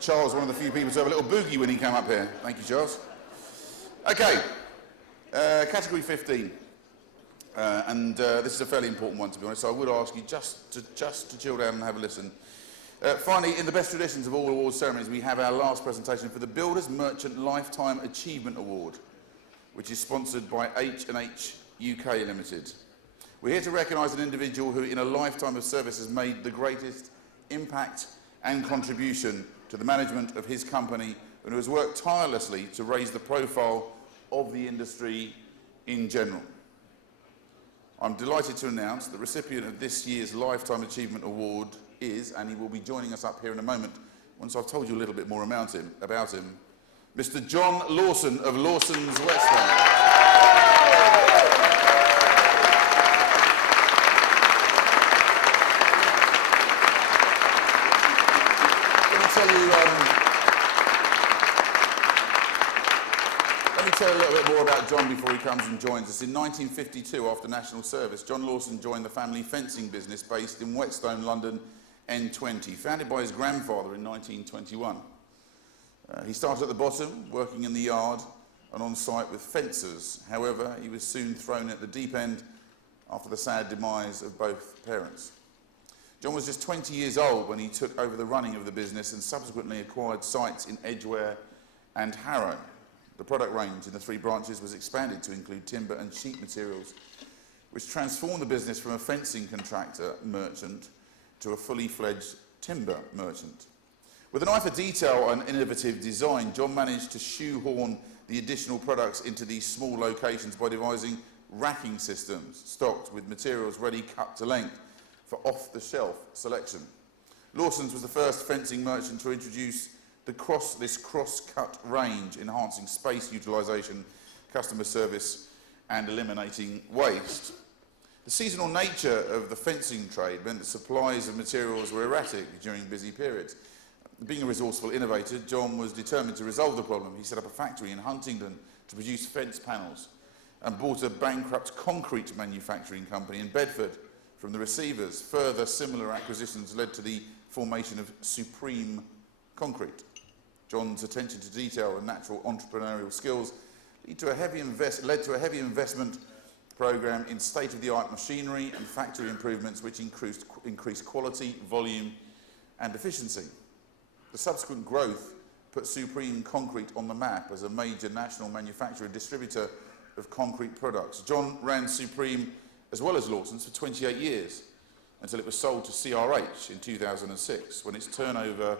Charles, one of the few people to have a little boogie when he came up here. Thank you, Charles. Okay, category 15. This is a fairly important one, to be honest, so I would ask you just to chill down and have a listen. Finally, in the best traditions of all awards ceremonies, we have our last presentation for the Builders Merchant Lifetime Achievement Award, which is sponsored by H&H UK Limited. We're here to recognise an individual who, in a lifetime of service, has made the greatest impact and contribution to the management of his company, and who has worked tirelessly to raise the profile of the industry in general. I'm delighted to announce the recipient of this year's Lifetime Achievement Award is, and he will be joining us up here in a moment, once I've told you a little bit more about him, Mr. John Lawson of Lawson's Westland. Let me tell you a little bit more about John before he comes and joins us. In 1952, after national service, John Lawson joined the family fencing business based in Whetstone, London, N20, founded by his grandfather in 1921. He started at the bottom, working in the yard and on site with fencers. However, he was soon thrown at the deep end after the sad demise of both parents. John was just 20 years old when he took over the running of the business and subsequently acquired sites in Edgware and Harrow. The product range in the three branches was expanded to include timber and sheet materials, which transformed the business from a fencing contractor merchant to a fully fledged timber merchant. With an eye for detail and innovative design, John managed to shoehorn the additional products into these small locations by devising racking systems stocked with materials ready cut to length for off-the-shelf selection. Lawson's was the first fencing merchant to introduce this cross-cut range, enhancing space utilisation, customer service and eliminating waste. The seasonal nature of the fencing trade meant that supplies of materials were erratic during busy periods. Being a resourceful innovator, John was determined to resolve the problem. He set up a factory in Huntingdon to produce fence panels and bought a bankrupt concrete manufacturing company in Bedford from the receivers. Further similar acquisitions led to the formation of Supreme Concrete. John's attention to detail and natural entrepreneurial skills led to a heavy investment programme in state-of-the-art machinery and factory improvements which increased quality, volume and efficiency. The subsequent growth put Supreme Concrete on the map as a major national manufacturer and distributor of concrete products. John ran Supreme as well as Lawson's for 28 years until it was sold to CRH in 2006, when its turnover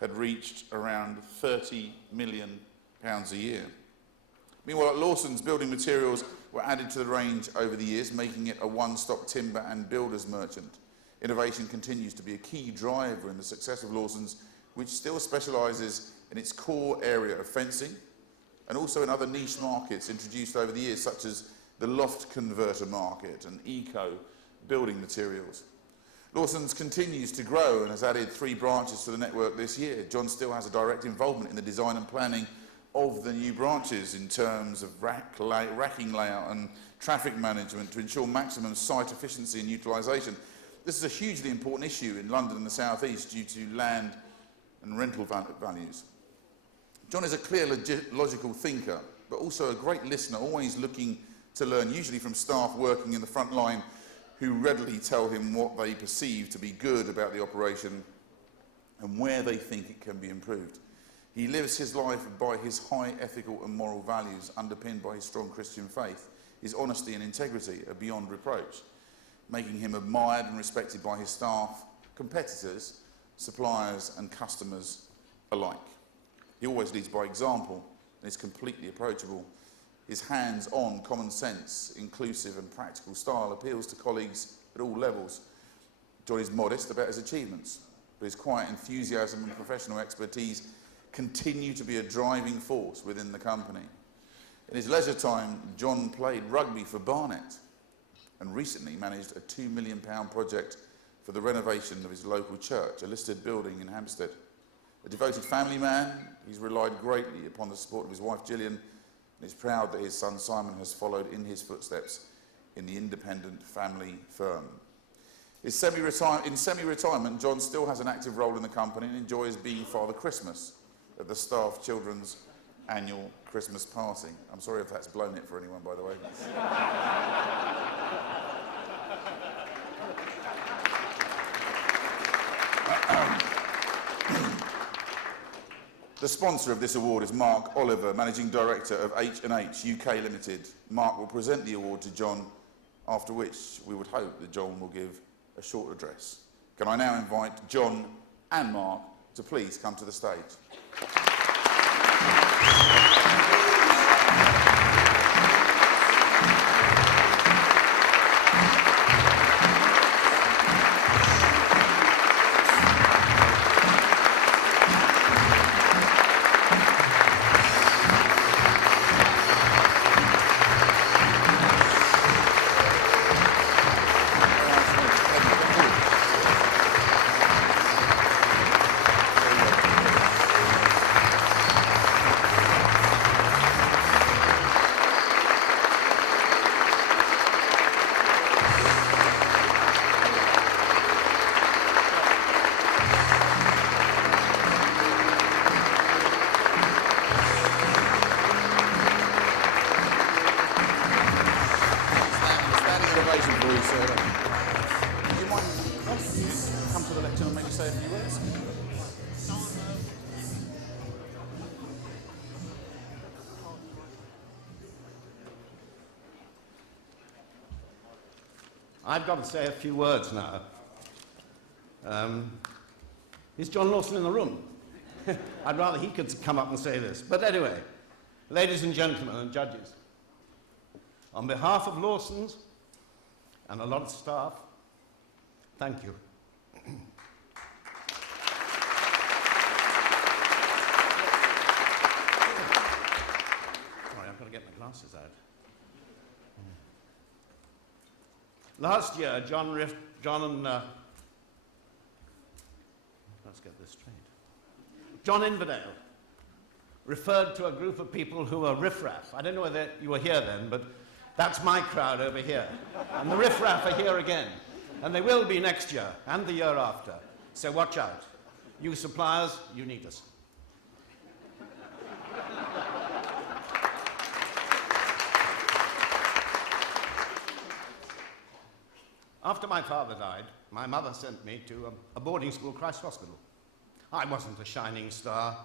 had reached around £30 million a year. Meanwhile, at Lawson's, building materials were added to the range over the years, making it a one-stop timber and builders merchant. Innovation continues to be a key driver in the success of Lawson's, which still specialises in its core area of fencing and also in other niche markets introduced over the years, such as the loft converter market and eco building materials. Lawson's continues to grow and has added 3 branches to the network this year. John still has a direct involvement in the design and planning of the new branches in terms of racking layout and traffic management to ensure maximum site efficiency and utilisation. This is a hugely important issue in London and the South East due to land and rental values. John is a clear, logical thinker, but also a great listener, always looking to learn, usually from staff working in the front line who readily tell him what they perceive to be good about the operation and where they think it can be improved. He lives his life by his high ethical and moral values, underpinned by his strong Christian faith. His honesty and integrity are beyond reproach, making him admired and respected by his staff, competitors, suppliers and customers alike. He always leads by example and is completely approachable. His hands-on, common sense, inclusive and practical style appeals to colleagues at all levels. John is modest about his achievements, but his quiet enthusiasm and professional expertise continue to be a driving force within the company. In his leisure time, John played rugby for Barnet and recently managed a £2 million project for the renovation of his local church, a listed building in Hampstead. A devoted family man, he's relied greatly upon the support of his wife Gillian and is proud that his son Simon has followed in his footsteps in the independent family firm. In semi-retirement, John still has an active role in the company and enjoys being Father Christmas at the staff children's annual Christmas party. I'm sorry if that's blown it for anyone, by the way. The sponsor of this award is Mark Oliver, Managing Director of H&H UK Limited. Mark will present the award to John, after which we would hope that John will give a short address. Can I now invite John and Mark to please come to the stage. I've got to say a few words now. Is John Lawson in the room? I'd rather he could come up and say this. But anyway, ladies and gentlemen and judges, on behalf of Lawson's and a lot of staff, thank you. Sorry, I've got to get my glasses out. Last year, John Inverdale referred to a group of people who were riffraff. I don't know whether you were here then, but that's my crowd over here. And the riffraff are here again. And they will be next year and the year after. So watch out. You suppliers, you need us. After my father died, my mother sent me to a boarding school, Christ Hospital. I wasn't a shining star,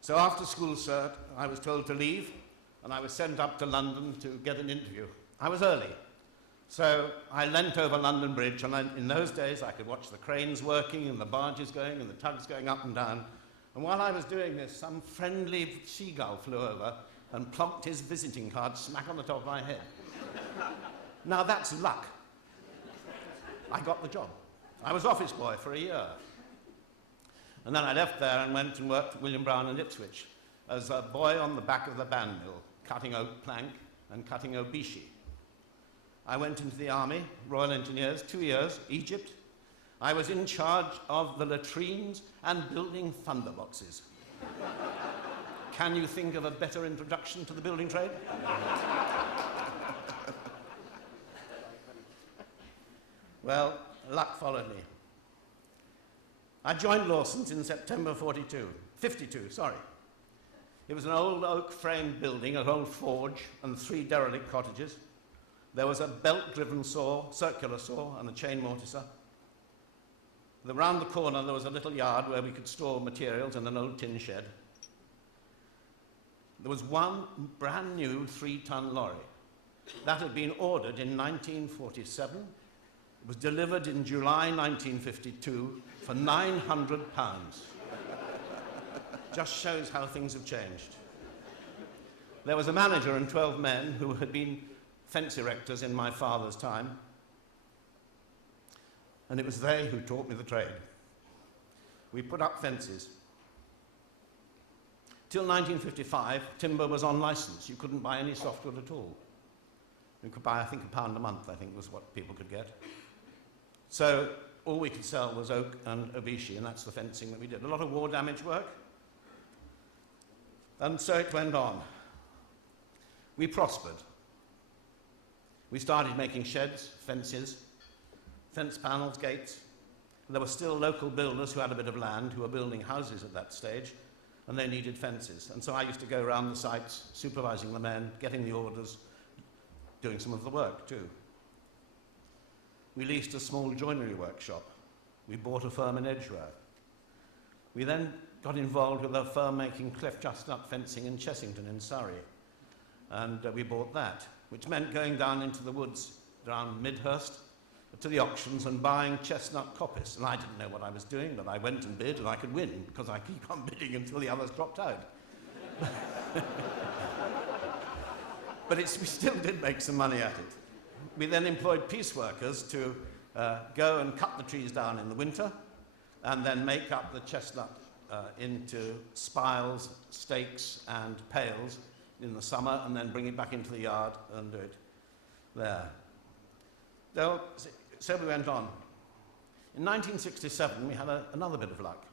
so after school cert, I was told to leave, and I was sent up to London to get an interview. I was early, so I leant over London Bridge, and in those days I could watch the cranes working, and the barges going, and the tugs going up and down. And while I was doing this, some friendly seagull flew over and plonked his visiting card smack on the top of my head. Now that's luck. I got the job. I was office boy for a year. And then I left there and went and worked at William Brown in Ipswich as a boy on the back of the band mill, cutting oak plank and cutting obishi. I went into the Army, Royal Engineers, 2 years, Egypt. I was in charge of the latrines and building thunderboxes. Can you think of a better introduction to the building trade? Well, luck followed me. I joined Lawson's in September 52, sorry. It was an old oak-framed building, an old forge, and 3 derelict cottages. There was a belt-driven saw, circular saw, and a chain mortiser. Round the corner, there was a little yard where we could store materials and an old tin shed. There was one brand new 3-ton lorry. That had been ordered in 1947. It was delivered in July 1952 for £900. Just shows how things have changed. There was a manager and 12 men who had been fence erectors in my father's time, and it was they who taught me the trade. We put up fences. Till 1955, timber was on license. You couldn't buy any softwood at all. You could buy, I think, £1 a month, I think was what people could get. So all we could sell was oak and obishi, and that's the fencing that we did. A lot of war damage work. And so it went on. We prospered. We started making sheds, fences fence panels, gates. There were still local builders who had a bit of land who were building houses at that stage, and they needed fences. And so I used to go around the sites, supervising the men, getting the orders, doing some of the work too. We leased a small joinery workshop. We bought a firm in Edgware. We then got involved with a firm making cleft chestnut fencing in Chessington in Surrey. And we bought that, which meant going down into the woods around Midhurst to the auctions and buying chestnut coppice. And I didn't know what I was doing, but I went and bid, and I could win because I keep on bidding until the others dropped out. But we still did make some money at it. We then employed piece workers to go and cut the trees down in the winter and then make up the chestnut into spiles, stakes and pails in the summer, and then bring it back into the yard and do it there. So we went on. In 1967, we had another bit of luck.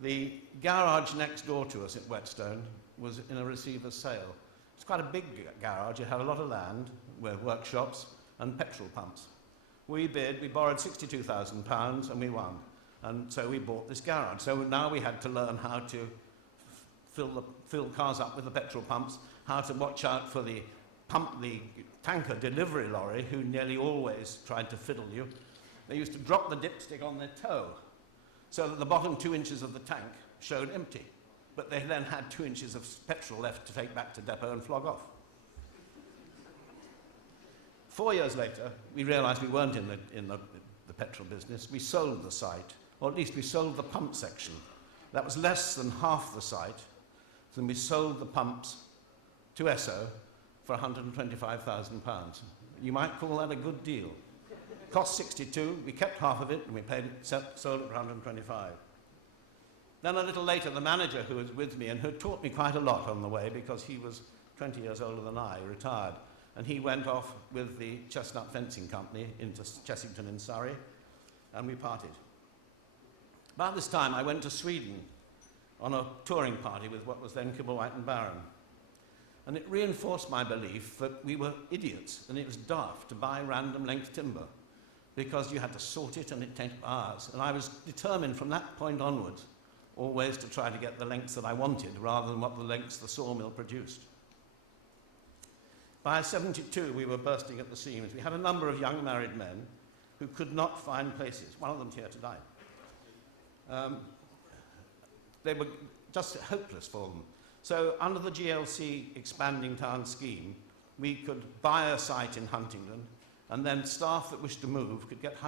The garage next door to us at Whetstone was in a receiver's sale. It's quite a big garage. It had a lot of land with workshops and petrol pumps. We bid, we borrowed £62,000 and we won. And so we bought this garage. So now we had to learn how to fill cars up with the petrol pumps, how to watch out for the tanker delivery lorry who nearly always tried to fiddle you. They used to drop the dipstick on their toe so that the bottom 2 inches of the tank showed empty. But they then had 2 inches of petrol left to take back to depot and flog off. 4 years later, we realized we weren't in the petrol business. We sold the site, or at least we sold the pump section. That was less than half the site. Then we sold the pumps to Esso for £125,000. You might call that a good deal. Cost 62, we kept half of it, and we sold it for 125. Then a little later, the manager who was with me and who taught me quite a lot on the way, because he was 20 years older than I, retired, and he went off with the Chestnut Fencing Company into Chessington in Surrey, and we parted. About this time, I went to Sweden on a touring party with what was then Kibblewhite and Barron. And it reinforced my belief that we were idiots and it was daft to buy random length timber because you had to sort it and it took hours. And I was determined from that point onwards always to try to get the lengths that I wanted rather than what the lengths the sawmill produced. By 72, we were bursting at the seams. We had a number of young married men who could not find places. One of them's here today. They were just hopeless for them. So under the GLC expanding town scheme, we could buy a site in Huntingdon, and then staff that wished to move could get houses.